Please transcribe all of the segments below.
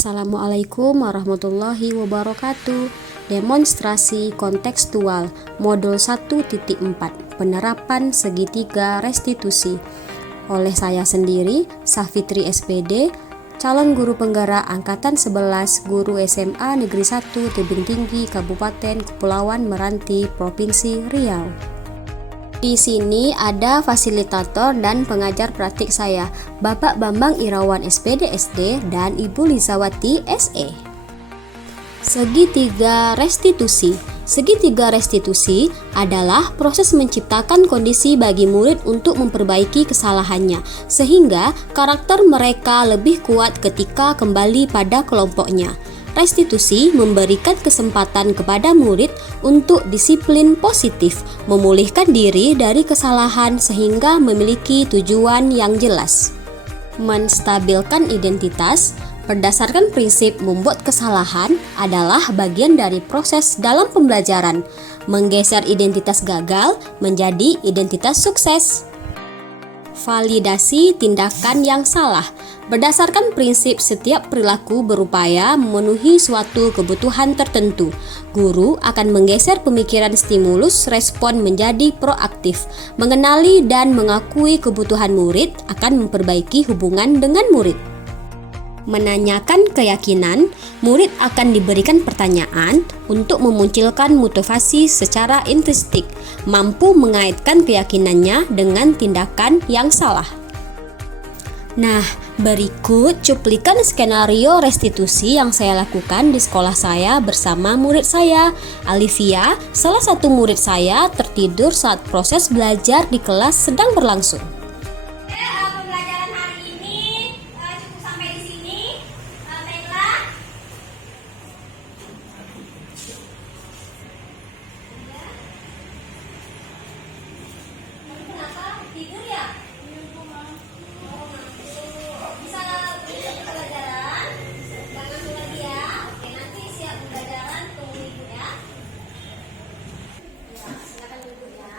Assalamualaikum warahmatullahi wabarakatuh. Demonstrasi kontekstual Modul 1.4 Penerapan segitiga restitusi oleh saya sendiri, Safitri SPD, calon guru penggerak Angkatan 11, guru SMA Negeri 1 Tebing Tinggi, Kabupaten Kepulauan Meranti, Provinsi Riau. Di sini ada fasilitator dan pengajar praktik saya, Bapak Bambang Irawan SPD SD dan Ibu Lizawati SE. Segitiga restitusi. Segitiga restitusi adalah proses menciptakan kondisi bagi murid untuk memperbaiki kesalahannya, sehingga karakter mereka lebih kuat ketika kembali pada kelompoknya. Restitusi memberikan kesempatan kepada murid untuk disiplin positif, memulihkan diri dari kesalahan sehingga memiliki tujuan yang jelas. Menstabilkan identitas berdasarkan prinsip membuat kesalahan adalah bagian dari proses dalam pembelajaran, menggeser identitas gagal menjadi identitas sukses. Validasi tindakan yang salah. Berdasarkan prinsip setiap perilaku berupaya memenuhi suatu kebutuhan tertentu, guru akan menggeser pemikiran stimulus respon menjadi proaktif. Mengenali dan mengakui kebutuhan murid akan memperbaiki hubungan dengan murid. Menanyakan keyakinan, murid akan diberikan pertanyaan untuk memunculkan motivasi secara intrinsik, mampu mengaitkan keyakinannya dengan tindakan yang salah. Nah, berikut cuplikan skenario restitusi yang saya lakukan di sekolah saya bersama murid saya. Alivia, salah satu murid saya, tertidur saat proses belajar di kelas sedang berlangsung. Pembelajaran hari ini cukup sampai di sini. Baiklah. Kenapa tidur ya? Bisa ikut pelajaran? Jangan ngantuk lagi ya. Oke, nanti siap pembelajaran, tunggu ibu ya. Ya, silakan duduk ya.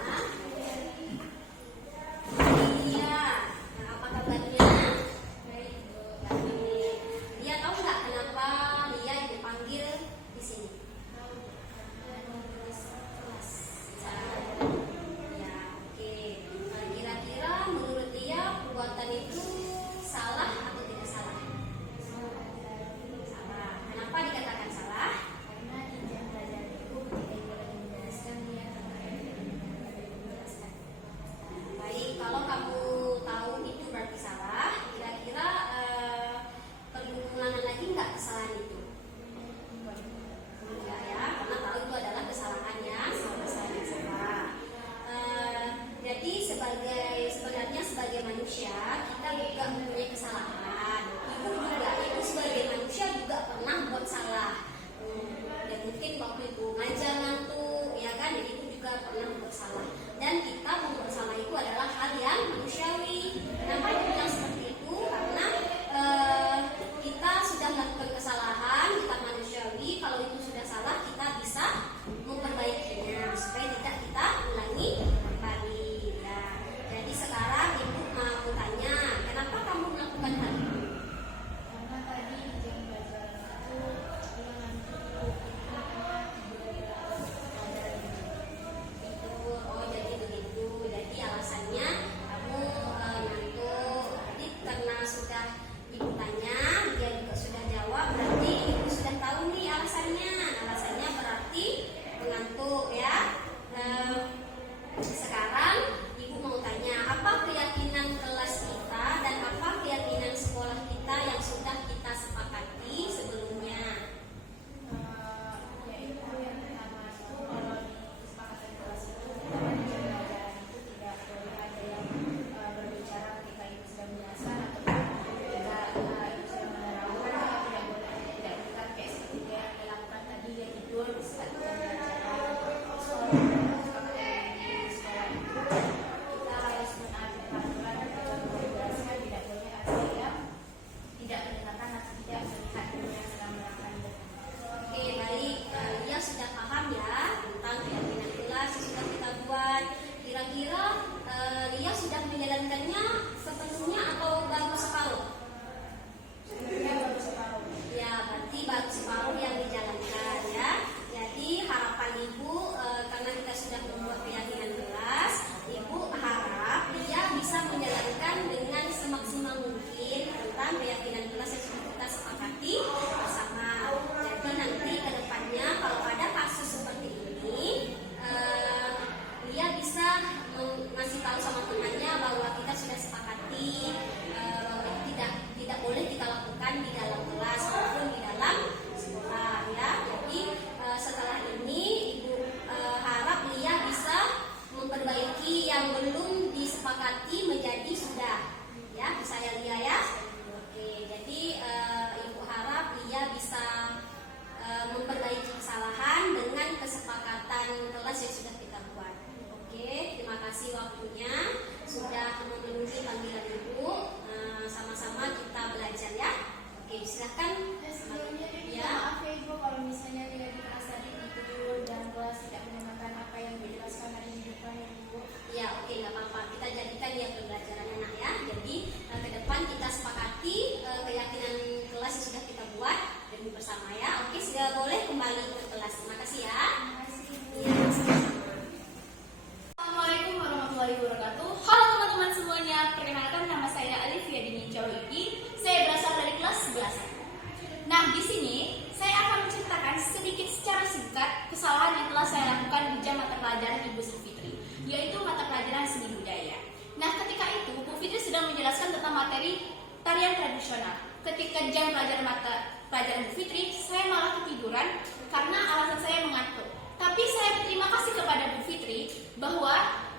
kesalahan yang telah saya lakukan di jam mata pelajaran Ibu Sri Fitri, yaitu mata pelajaran seni budaya. Nah, ketika itu Bu Fitri sedang menjelaskan tentang materi tarian tradisional. Ketika jam pelajaran mata pelajaran Bu Fitri, saya malah ketiduran karena alasan saya mengantuk. Tapi saya berterima kasih kepada Bu Fitri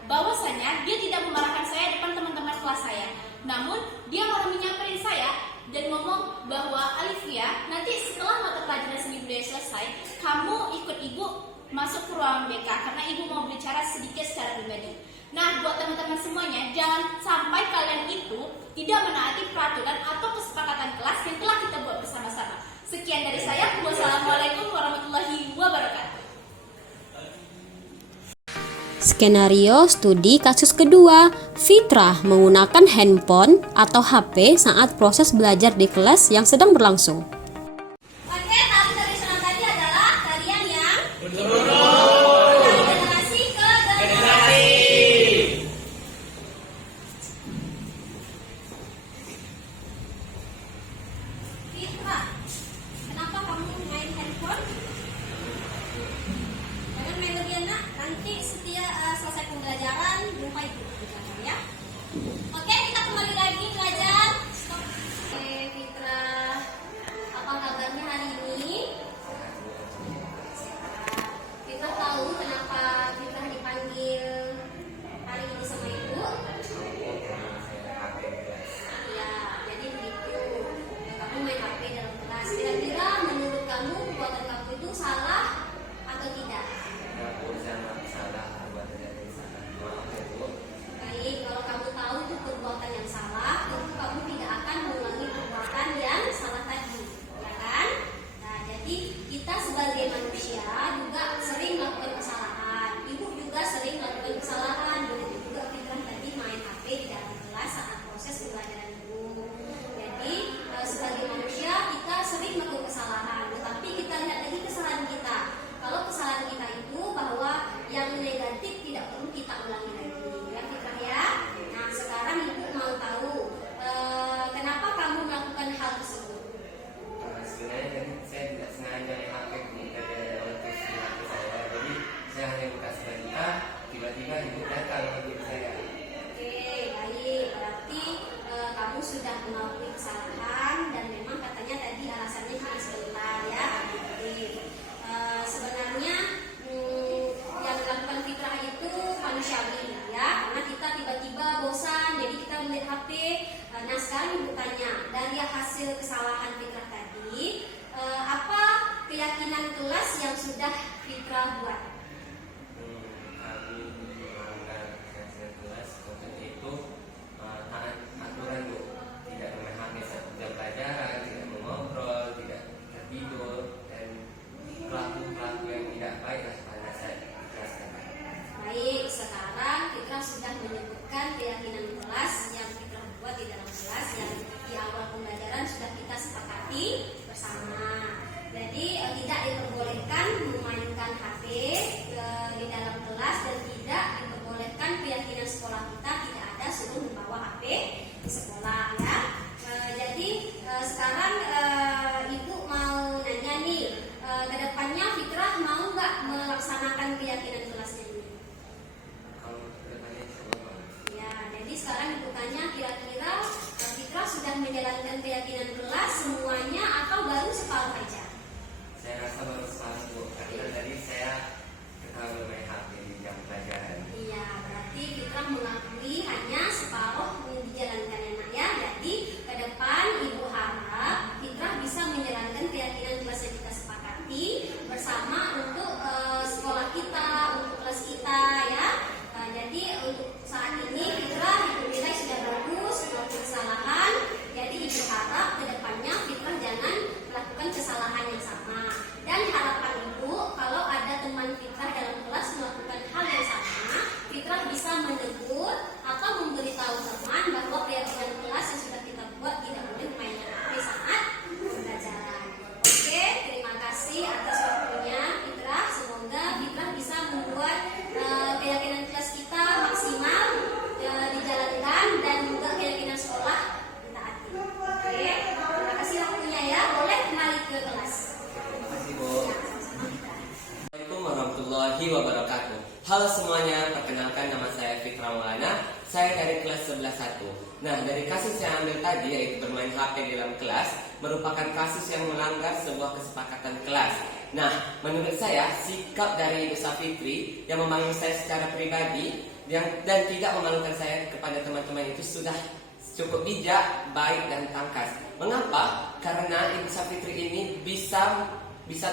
bahwasanya dia tidak memarahkan saya depan teman-teman kelas saya. Namun dia malah menyamperin saya dan ngomong bahwa Alivia, nanti setelah mata pelajaran seni budaya selesai, kamu ikut ibu masuk ke ruangan BK karena ibu mau bicara sedikit secara pribadi. Nah, buat teman-teman semuanya, jangan sampai kalian itu tidak menaati peraturan atau kesepakatan kelas yang telah kita buat bersama-sama. Sekian dari saya. Wassalamualaikum warahmatullahi wabarakatuh. Skenario studi kasus kedua, Fitrah menggunakan handphone atau HP saat proses belajar di kelas yang sedang berlangsung. Oke, tari tradisional tadi adalah tarian yang dari generasi ke generasi. Fitrah, kenapa kamu main handphone? Jangan main bagian nak, nanti selesai pembelajaran jumpa ibu ya. Oke, kita kembali lagi belajar. Oke, Fitrah, apa kabarnya hari ini? Kita tahu kenapa Fitrah dipanggil hari ini sama ibu? Ya, jadi begitu. Kamu main HP dalam kelas. Kira-kira menurut kamu perbuatan kamu itu salah atau tidak? Baik, kalau kamu tahu itu perbuatan yang salah, tentu kamu tidak akan mengulangi perbuatan yang salah tadi, ya kan? Nah, jadi kita sebagai manusia juga sering melakukan kesalahan. Ibu juga sering melakukan kesalahan. Begitu juga Fitrah tadi main HP di dalam kelas saat proses pembelajaran ibu. Jadi sebagai manusia kita sering melakukan kesalahan, tetapi kita lihat lagi kesalahan kita. Kalau kesalahan kita itu bahwa yang negatif tidak perlu kita ulangi lagi, ya Fitrah ya. Nah, sekarang ibu mau tahu kenapa kamu melakukan hal tersebut. Sebenarnya tadi saya tidak sengaja main HP dari notifikasi HP saya, jadi saya hanya buka sebentar, tiba-tiba ibu datang ke saya. Oke, baik. Berarti kamu sudah mengakui kesalahan dan memang katanya tadi alasannya cuma sebentar ya. Oke. Sebenarnya yang dilakukan Fitrah itu manusiawi ya, karena kita tiba-tiba bosan, jadi kita melihat HP. Nah, sekarang ibu tanya, dari hasil kesalahan Fitrah tadi, apa keyakinan kelas yang sudah Fitrah buat? Kami melanggar keyakinan kelas untuk itu taat aturan Bu, tidak main HP saat jam pelajaran, tidak mengobrol, tidak tertidur, dan pelaku-pelaku yang tidak baik lah pada saat di kelas. Baik, sekarang Fitrah sudah menyebutkan keyakinan kelas yang Fitrah buat di dalam kelas yang di awal pembelajaran sudah kita sepakati bersama. Jadi tidak diperbolehkan memainkan HP di dalam kelas dan tidak diperbolehkan keyakinan sekolah kita tidak ada suruh membawa HP di sekolah ya. Jadi sekarang ibu mau nanya nih, kedepannya Fitrah mau nggak melaksanakan keyakinan kelasnya ini? Kalau kedepannya coba, Ya, jadi sekarang ibu tanya kira-kira Fitrah sudah menjalankan keyakinan kelas semuanya atau baru separuh aja? saya rasa baru separuh Bu, karena tadi saya ketahuan main HP di jam pelajaran. Iya, berarti Fitrah mengakui hanya separuh dijalankannya nak ya. Jadi ke depan ibu harap Fitrah bisa menjalankan keyakinan kelas yang kita sepakati bersama untuk sekolah kita, untuk kelas kita ya. Jadi untuk saat ini Fitrah ibu nilai sudah bagus, melakukan kesalahan. Jadi ibu harap ke depannya Fitrah jangan melakukan kesalahan yang sama. Dan harapan ibu kalau ada teman Fitrah dalam kelas melakukan hal yang sama, Fitrah bisa menegur atau memberitahu teman bahwa keyakinan kelas yang sudah kita buat tidak boleh mainan HP saat pembelajaran. Oke, terima kasih atas waktunya Fitrah. Semoga Fitrah bisa membuat keyakinan kelas kita maksimal dijalankan dan juga keyakinan sekolah ditaati. Oke, terima kasih waktunya ya. Boleh kembali ke kelas. Terima kasih Bu. Ya. warahmatullahi wabarakatuh. Halo semuanya, perkenalkan nama saya Fitra Maulana. Saya dari kelas 11-1. Nah, dari kasus yang ambil tadi, yaitu bermain HP di dalam kelas, merupakan kasus yang melanggar sebuah kesepakatan kelas. Nah, menurut saya, sikap dari Ibu Safitri yang memanggil saya secara pribadi dan tidak memalukan saya kepada teman-teman itu sudah cukup bijak, baik, dan tangkas. Mengapa? Karena Ibu Safitri ini bisa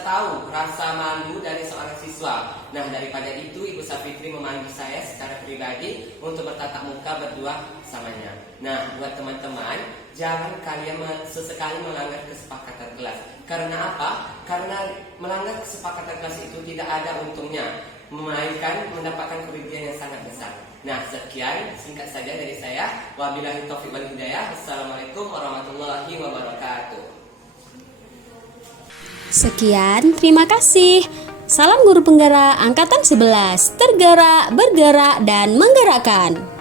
tahu rasa malu dari seorang siswa. Nah, daripada itu Ibu Safitri memanggil saya secara pribadi untuk bertatap muka berdua samanya. Nah, buat teman-teman, jangan kalian sesekali melanggar kesepakatan kelas. Karena apa? Karena melanggar kesepakatan kelas itu tidak ada untungnya, melainkan mendapatkan kerugian yang sangat besar. Nah, sekian singkat saja dari saya. Wabillahi taufiq wal hidayah. Assalamualaikum warahmatullahi wabarakatuh. Sekian, terima kasih. Salam Guru Penggerak Angkatan 11, tergerak, bergerak, dan menggerakkan.